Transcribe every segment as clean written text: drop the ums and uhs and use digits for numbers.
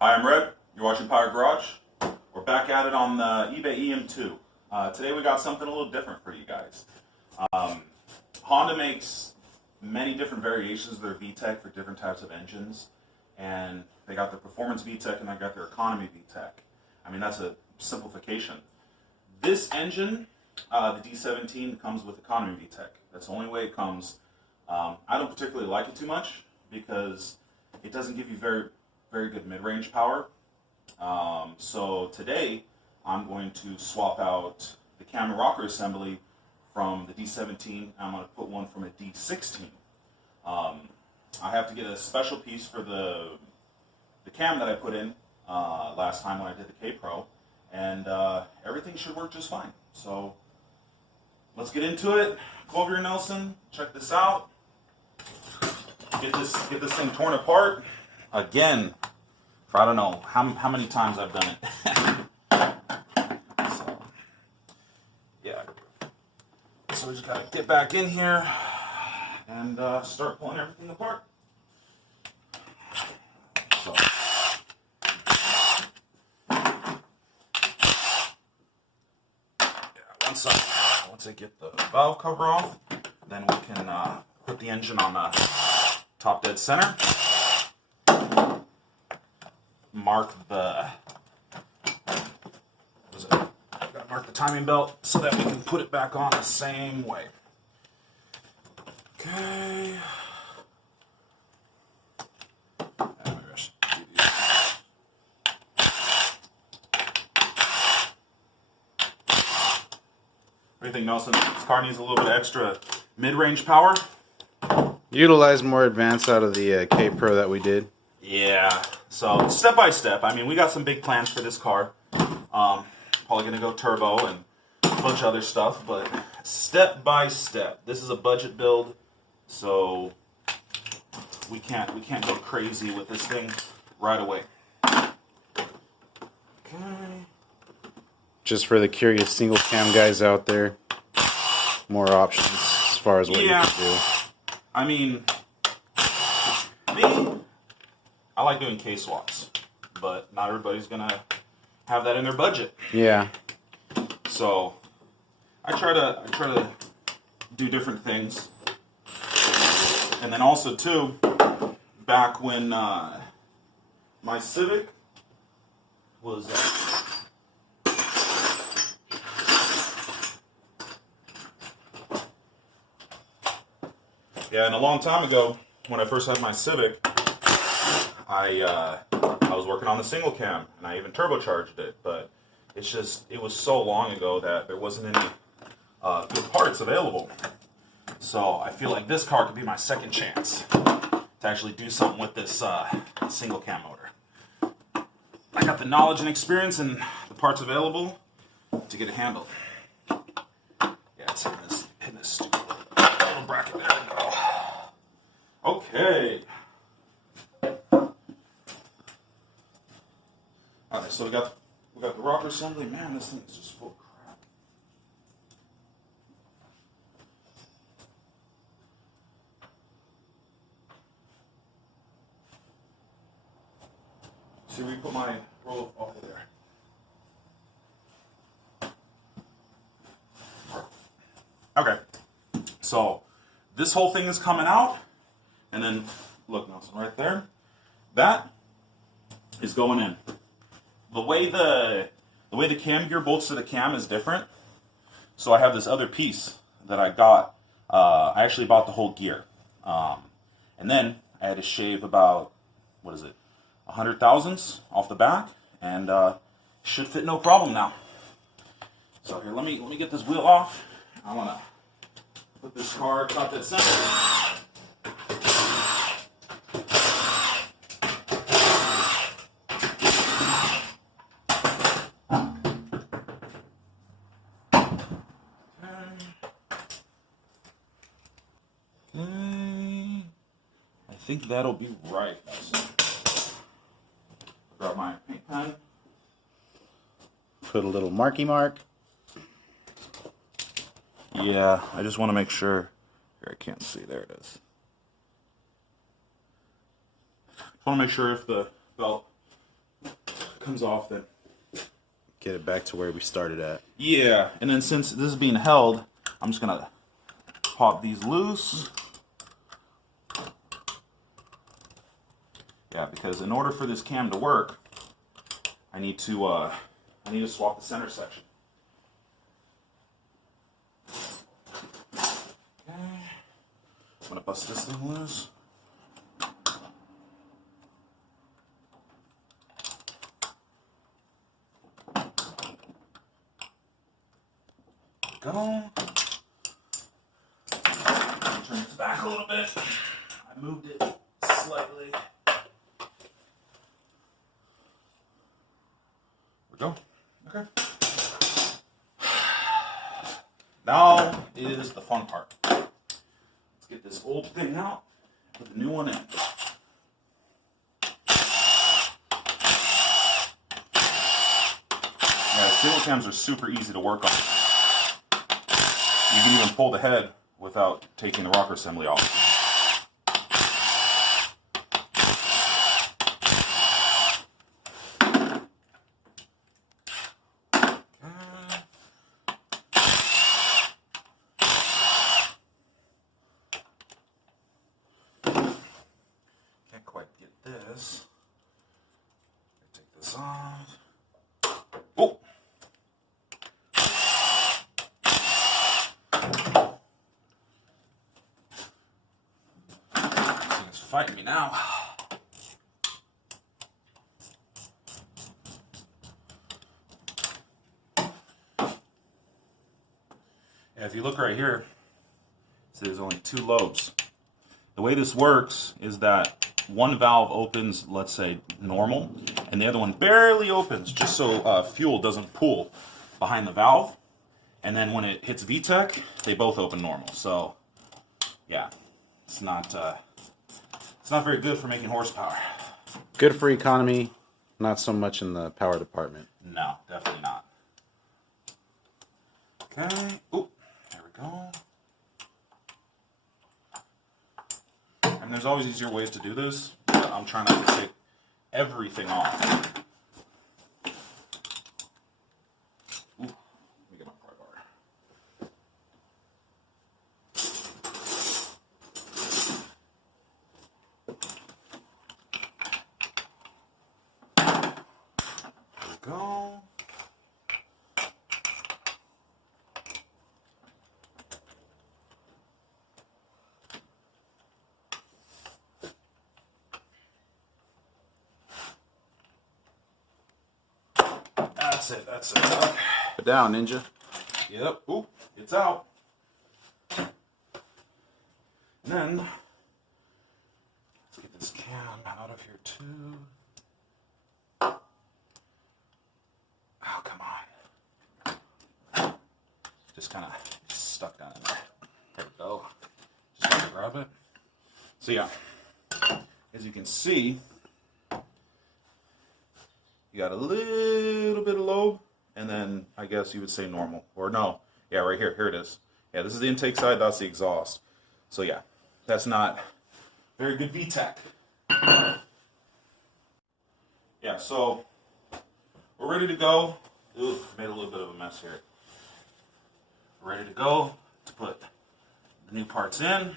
Hi, I'm Red. You're watching Power Garage. We're back at it on the eBay EM2. Today we got something a little different for you guys. Honda makes many different variations of their VTEC for different types of engines. And they got their performance VTEC and they got their economy VTEC. I mean, that's a simplification. This engine, the D17, comes with economy VTEC. That's the only way it comes. I don't particularly like it too much because it doesn't give you very good mid-range power. So today I'm going to swap out the cam and rocker assembly from the D17. I'm going to put one from a D16. I have to get a special piece for the cam that I put in last time when I did the K-Pro, and everything should work just fine. So let's get into it. Go over here, Nelson. Check this out. Get this thing torn apart. Again, for I don't know how many times I've done it. So, yeah. So we just gotta get back in here and start pulling everything apart. So, yeah, once I get the valve cover off, then we can put the engine on the top dead center. Mark the gotta mark the timing belt so that we can put it back on the same way. Okay. What do you think, Nelson? This car needs a little bit extra mid-range power. Utilize more advance out of the K-Pro that we did. Yeah, so step by step. I mean, we got some big plans for this car. Probably gonna go turbo and a bunch of other stuff, but step by step. This is a budget build, so we can't go crazy with this thing right away. Okay. Just for the curious single cam guys out there, more options as far as what you can do. I mean, me, I like doing K-swaps, but not everybody's gonna have that in their budget. Yeah. So I try to do different things, and then also too, back when my Civic was. Yeah, and a long time ago, when I first had my Civic, I was working on the single cam, and I even turbocharged it, but it was so long ago that there wasn't any good parts available. So I feel like this car could be my second chance to actually do something with this single cam motor. I got the knowledge and experience and the parts available to get it handled. Yeah, it's hitting this stupid little bracket. There we go. Okay. Alright, so we got the rocker assembly. Man, this thing is just full of crap. See where you put my roll of okay there. Okay. So this whole thing is coming out, and then look, Nelson, right there. That is going in. The way the cam gear bolts to the cam is different. So I have this other piece that I got. I actually bought the whole gear, and then I had to shave about 100 thousandths off the back, and should fit no problem now. So here, let me get this wheel off. I want to put this car top dead center. I think that'll be right. Grab my paint pen. Put a little marky mark. Yeah, I just want to make sure. Here, I can't see. There it is. Just want to make sure if the belt comes off, then get it back to where we started at. yeah. And then since this is being held, I'm just gonna pop these loose. Yeah, because in order for this cam to work, I need to swap the center section. Okay, I'm gonna bust this thing loose. Go. Turn this back a little bit. I moved it slightly. Go. Okay. Now is the fun part. Let's get this old thing out, put the new one in. Yeah, single cams are super easy to work on. You can even pull the head without taking the rocker assembly off. Can't quite get this. Take this off. Oh! This thing's fighting me now. Yeah, if you look right here, so there's only 2 lobes. The way this works is that one valve opens, let's say, normal, and the other one barely opens, just so fuel doesn't pool behind the valve. And then when it hits VTEC, they both open normal. So, yeah, it's not very good for making horsepower. Good for economy, not so much in the power department. No, definitely not. Okay. Oop. There we go. And there's always easier ways to do this, but I'm trying not to take everything off. Ooh, let me get my pry bar. There we go. That's it. Okay. Put down, Ninja. Yep. Oop, it's out. And then, let's get this cam out of here too. Oh, come on. Just kind of stuck down in there. There we go. Just gotta grab it. So yeah, as you can see, you got a little bit of lobe, and then I guess you would say normal. Or no, yeah, right here. Here it is. Yeah, this is the intake side, that's the exhaust. So yeah, that's not very good VTEC. Yeah, so we're ready to go. Ooh, made a little bit of a mess here. We're ready to go to put the new parts in.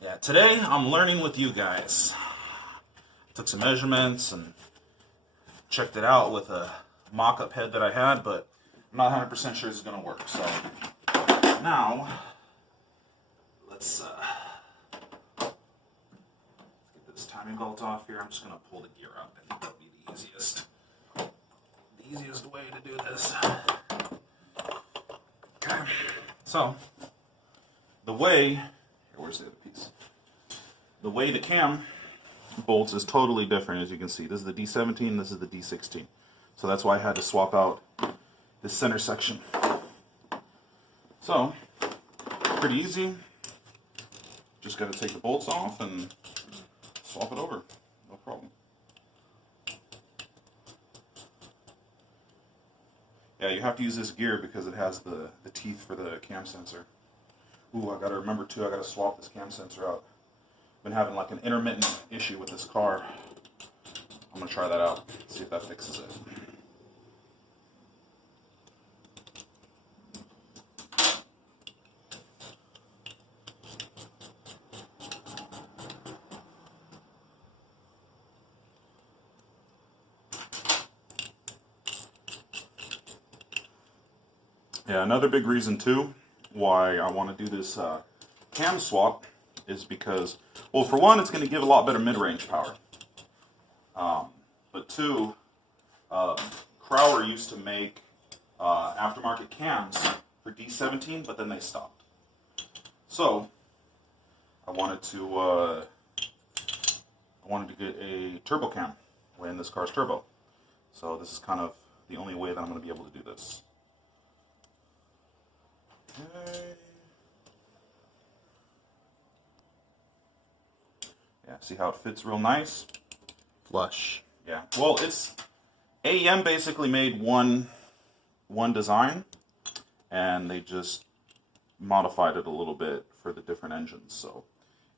Yeah, today I'm learning with you guys. Took some measurements and checked it out with a mock-up head that I had, but I'm not 100% sure it's going to work. So now, let's get this timing belt off here. I'm just going to pull the gear up, and that'll be the easiest way to do this. Okay, so the way, where's the other piece? The way the cam bolts is totally different, as you can see. This is the D17, this is the D16. So that's why I had to swap out this center section. So, pretty easy. Just got to take the bolts off and swap it over. No problem. Yeah, you have to use this gear because it has the teeth for the cam sensor. Ooh, I got to remember too, I got to swap this cam sensor out. Been having like an intermittent issue with this car. I'm gonna try that out. See if that fixes it. Yeah, another big reason too why I want to do this cam swap is because, well, for one, it's going to give a lot better mid-range power. But two, Crowler used to make aftermarket cams for D17, but then they stopped. So I wanted to get a turbo cam when this car's turbo. So this is kind of the only way that I'm going to be able to do this. Okay. Yeah, see how it fits real nice? Flush. Yeah. Well, it's AEM basically made one design, and they just modified it a little bit for the different engines. So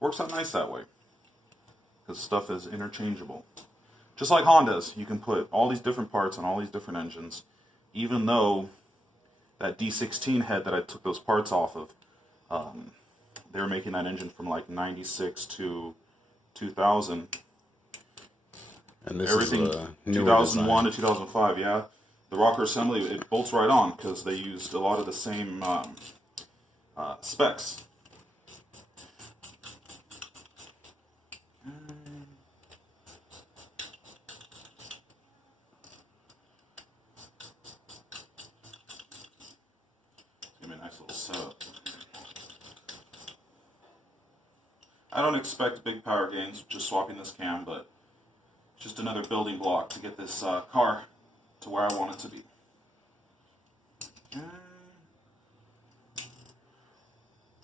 it works out nice that way because stuff is interchangeable. Just like Honda's, you can put all these different parts on all these different engines, even though that D16 head that I took those parts off of, they were making that engine from like 96 to 2000. And this Everything is a newer 2001 design. to 2005, yeah. The rocker assembly, it bolts right on because they used a lot of the same specs. Give me a nice little setup. I don't expect big power gains just swapping this cam, but it's just another building block to get this car to where I want it to be.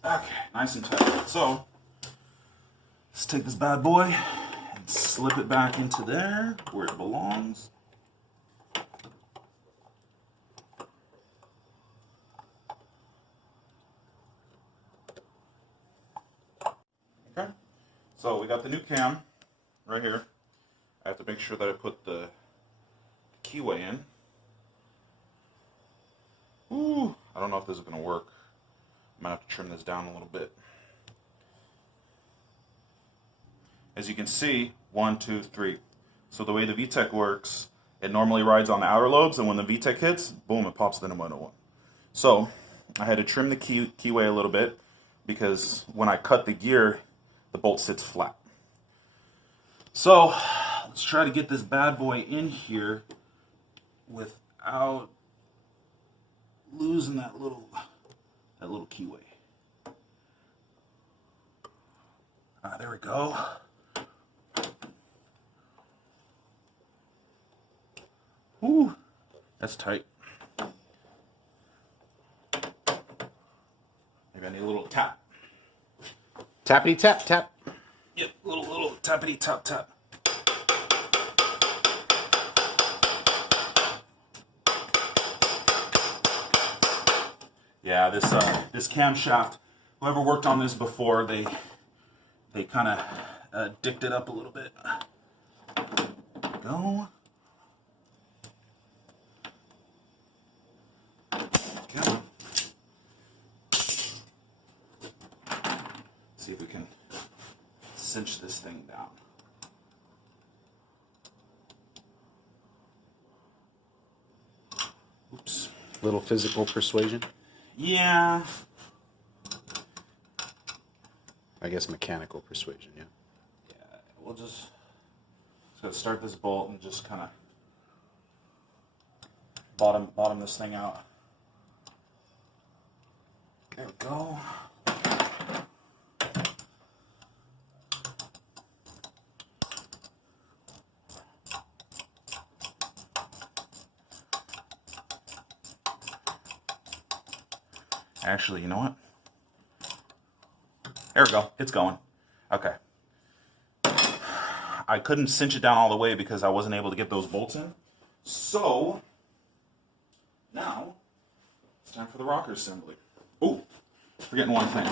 Okay, nice and tight. So let's take this bad boy and slip it back into there where it belongs. Okay, so we got the new cam right here. I have to make sure that I put the keyway in. Ooh, I don't know if this is going to work. I might have to trim this down a little bit. As you can see, 1, 2, 3. So the way the VTEC works, it normally rides on the outer lobes, and when the VTEC hits, boom, it pops the pneumatic one. So I had to trim the keyway a little bit because when I cut the gear, the bolt sits flat. So let's try to get this bad boy in here without losing that little keyway. There we go. Ooh, that's tight. Maybe I need a little tap. Tappity tap tap. Yep, little tappity tap tap. Yeah, this camshaft, whoever worked on this before, they kind of dicked it up a little bit. There we go. Okay. See if we can cinch this thing down. Oops. Little physical persuasion. Yeah. I guess mechanical persuasion, yeah. Yeah, we'll just gotta start this bolt and just kind of bottom this thing out. There we go. Actually, you know what? There we go. It's going. Okay. I couldn't cinch it down all the way because I wasn't able to get those bolts in. So, now, it's time for the rocker assembly. Oh, forgetting one thing.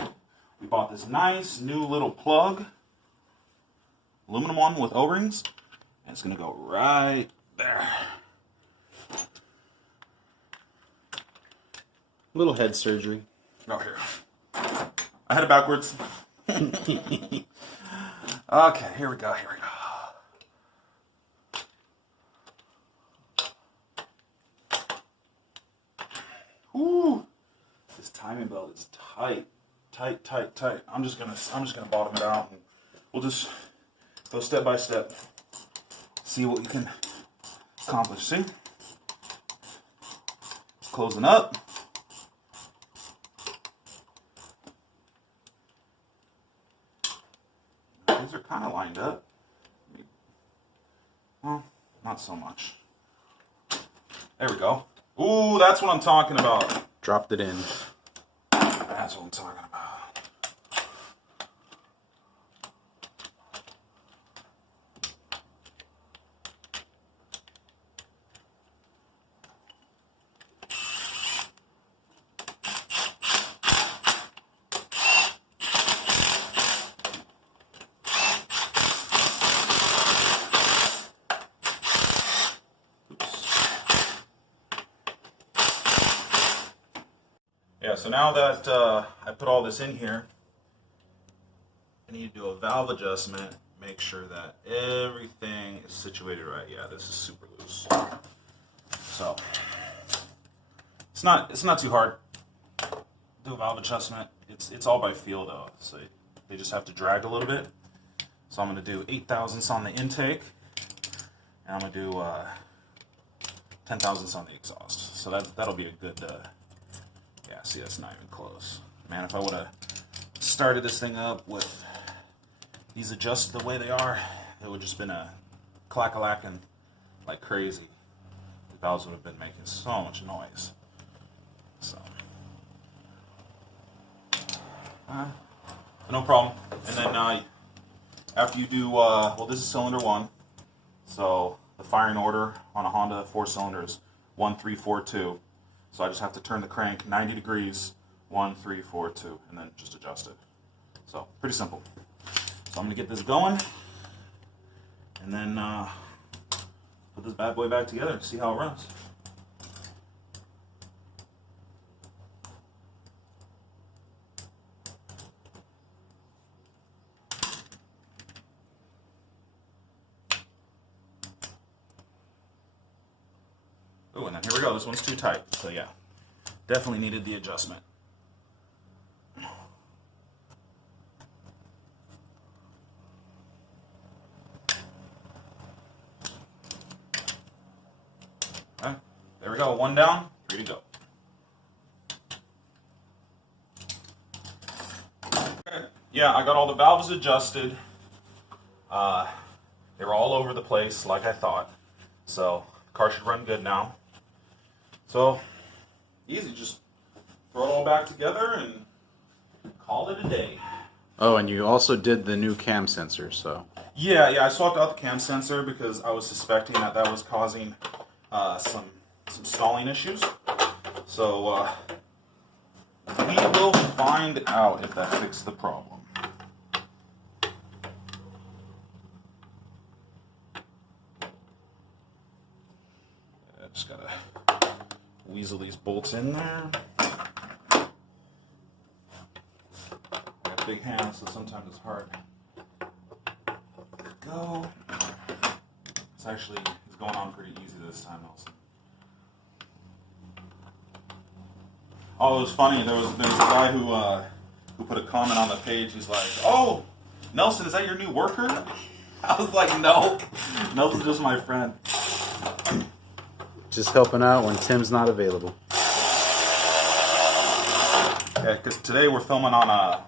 We bought this nice new little plug. Aluminum one with O-rings. And it's going to go right there. There. Little head surgery. Oh, here. I had it backwards. Okay, here we go. Ooh, this timing belt is tight. I'm just gonna bottom it out, and we'll just go step by step. See what we can accomplish. See? Closing up. These are kind of lined up. Well, not so much. There we go. Ooh, that's what I'm talking about. Dropped it in. That's what I'm talking about. Yeah, so now that I put all this in here, I need to do a valve adjustment, make sure that everything is situated right. Yeah, this is super loose. So it's not too hard. Do a valve adjustment. It's all by feel though, so they just have to drag a little bit. So I'm gonna do 8 thousandths on the intake, and I'm gonna do 10 thousandths on the exhaust. So that'll be a good. Yeah, see, that's not even close. Man, if I would have started this thing up with these adjusted the way they are, it would just been a clack-a-lacking like crazy. The valves would have been making so much noise. So, no problem. And then after you do, well, this is cylinder 1. So the firing order on a Honda 4-cylinder is 1, 3, 4, 2. So I just have to turn the crank 90 degrees, 1, 3, 4, 2, and then just adjust it. So pretty simple. So I'm gonna get this going, and then put this bad boy back together and see how it runs. Oh, and then here we go. This one's too tight. So yeah, definitely needed the adjustment. Okay, there we go. One down, 3 to go. Okay. Yeah, I got all the valves adjusted. They were all over the place, like I thought. So the car should run good now. So, easy, just throw it all back together and call it a day. Oh, and you also did the new cam sensor, so. Yeah, I swapped out the cam sensor because I was suspecting that was causing some stalling issues. So, we will find out if that fixed the problem. I just gotta weasel these bolts in there. I got big hands, so sometimes it's hard. Go. It's going on pretty easy this time, Nelson. Oh, it was funny. There was a guy who put a comment on the page. He's like, "Oh, Nelson, is that your new worker?" I was like, "No, Nelson's just my friend." Just helping out when Tim's not available. Yeah, because today we're filming on a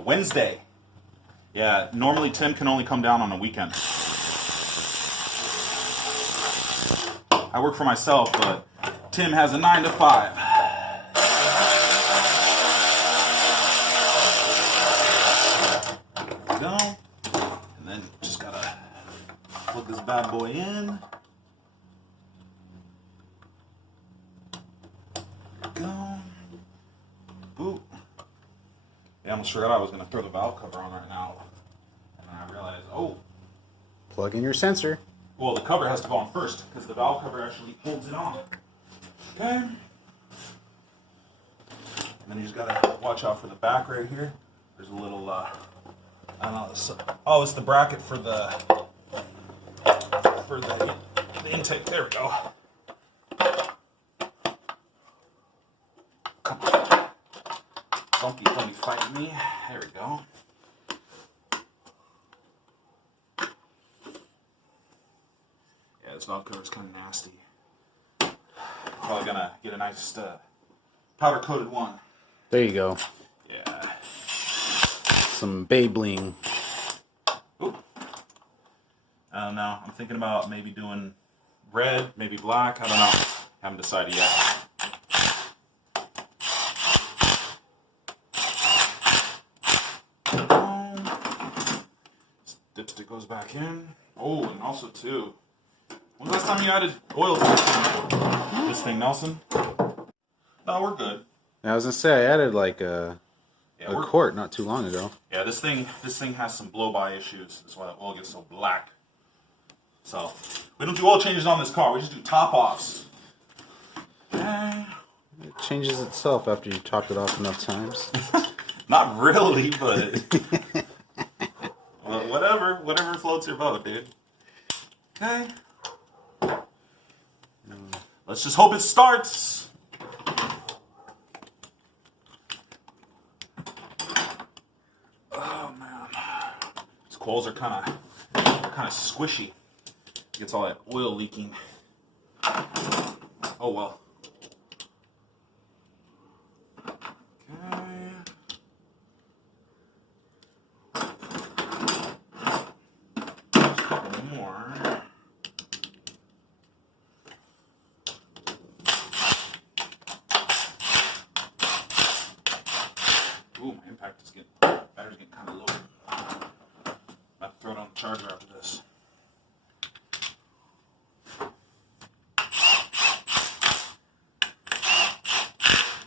Wednesday. Yeah, normally Tim can only come down on a weekend. I work for myself, but Tim has a 9 to 5. There we go. And then just gotta plug this bad boy in. Go. Boop. Yeah, I almost forgot I was going to throw the valve cover on right now. And then I realized, oh. Plug in your sensor. Well, the cover has to go on first because the valve cover actually holds it on. Okay. And then you just gotta watch out for the back right here. There's a little, I don't know. Oh, it's the bracket for the intake. There we go. Come on. Don't be fighting me. There we go. Yeah, this valve cover is kind of nasty. Probably gonna get a nice powder coated one. There you go. Yeah. Some Bay Bling. Ooh. I don't know. I'm thinking about maybe doing red, maybe black. I don't know. Haven't decided yet. Dipstick goes back in. Oh, and also too. When's the last time you added oil to this thing, Nelson? No, we're good. I was gonna say I added like a quart not too long ago. Yeah, this thing has some blow-by issues. That's why the oil gets so black. So we don't do oil changes on this car. We just do top-offs. Okay. It changes itself after you topped it off enough times. Not really, but well, whatever floats your boat, dude. Okay. Let's just hope it starts. Oh man, these coils are kind of squishy. Gets all that oil leaking. Oh well. Okay. Just a couple more. Ooh, my impact is battery's getting kind of low. I'm about to throw it on the charger after this.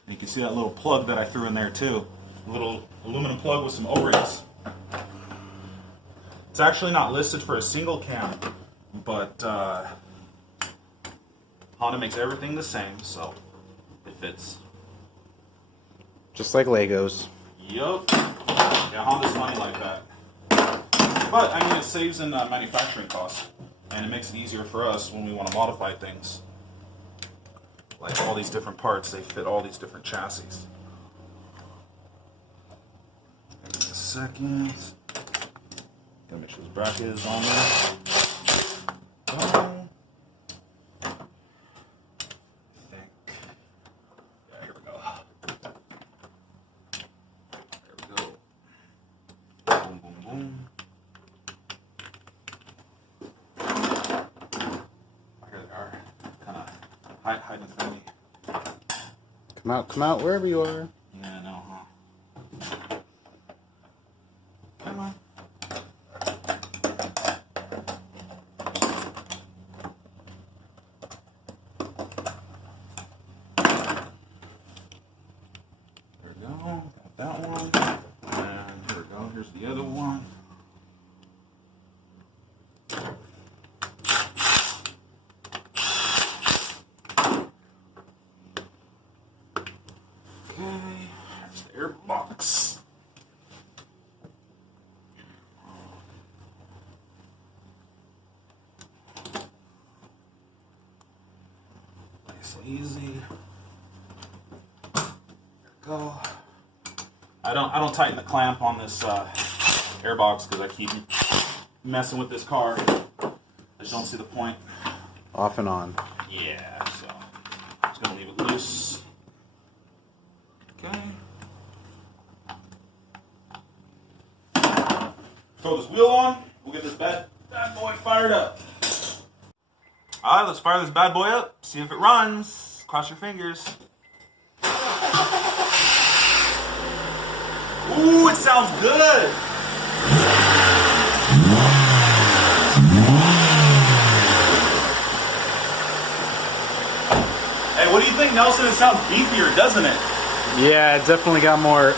You can see that little plug that I threw in there too. A little aluminum plug with some O-rings. It's actually not listed for a single cam, but Honda makes everything the same, so it fits. Just like Legos. Yup. Yeah, Honda's funny like that. But, I mean, it saves in manufacturing costs. And it makes it easier for us when we want to modify things. Like all these different parts, they fit all these different chassis. Give me a second. Gotta make sure this bracket is on there. Hiding from me. Come out, wherever you are. Yeah, I know, huh? Come on. There we go. Got that one. And here we go. Here's the other one. There's the air box. Nice and easy. There we go. I don't tighten the clamp on this air box because I keep messing with this car. I just don't see the point. Off and on. Yeah, so I'm just gonna leave it loose. Okay. Throw this wheel on. We'll get this bad boy fired up. Alright, let's fire this bad boy up. See if it runs. Cross your fingers. Ooh, it sounds good. Hey, what do you think, Nelson? It sounds beefier, doesn't it? Yeah, it definitely got more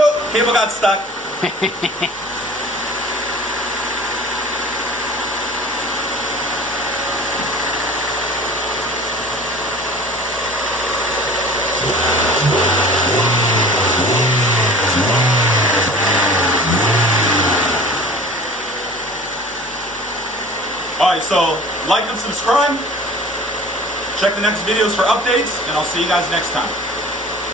Oh, cable got stuck. Alright, so like and subscribe. Check the next videos for updates, and I'll see you guys next time.